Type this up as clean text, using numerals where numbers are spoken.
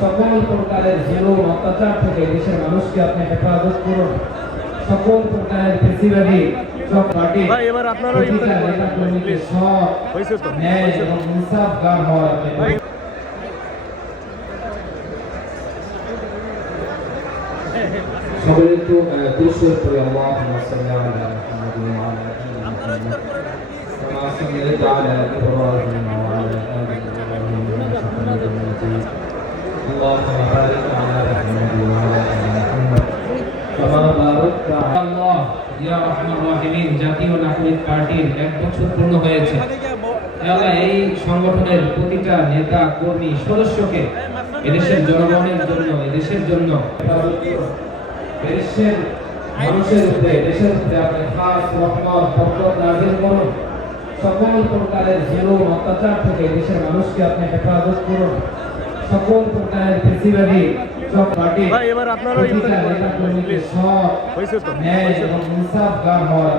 সকল প্রকারের জুলুম অত্যাচার থেকে দেশের মানুষকে আপনি হেফাজত করুন। সকল প্রকারের ফেসিবাদী পার্টি এবার আপনারা হয়েছে তো ন্যায় এবং ইনসাফগার হওয়ার সকলে একটু দুরূদ পড়ি আল্লাহুম্মা সাল্লি আলা মুহাম্মাদিন ওয়া আলা আলি মুহাম্মাদ كما صليت على إبراهيم وعلى آل إبراهيم إنك حميد مجيد اللهم بارك على محمد وعلى آل محمد كما باركت على الله يا أرحم الراحمين। জাতীয় নাগরিক পার্টির 1 বছর পূর্ণ হয়েছে। আল্লাহ এই সংগঠনের প্রতিটা নেতা কর্মী সদস্যকে এদেশের জনগণের জন্য এদেশের জন্য দেশের মানুষের উপরে দেশের উপরে আপনি খাস রহমত বরকত নাযিল করুন। সকল প্রকারের জুলুম অত্যাচার থেকে দেশের মানুষকে আপনি হেফাজত করুন। সকল প্রকারের ফেসিবাদী পার্টি এবার আপনারা হয়েছে তো ন্যায় এবং ইনসাফগার হওয়ার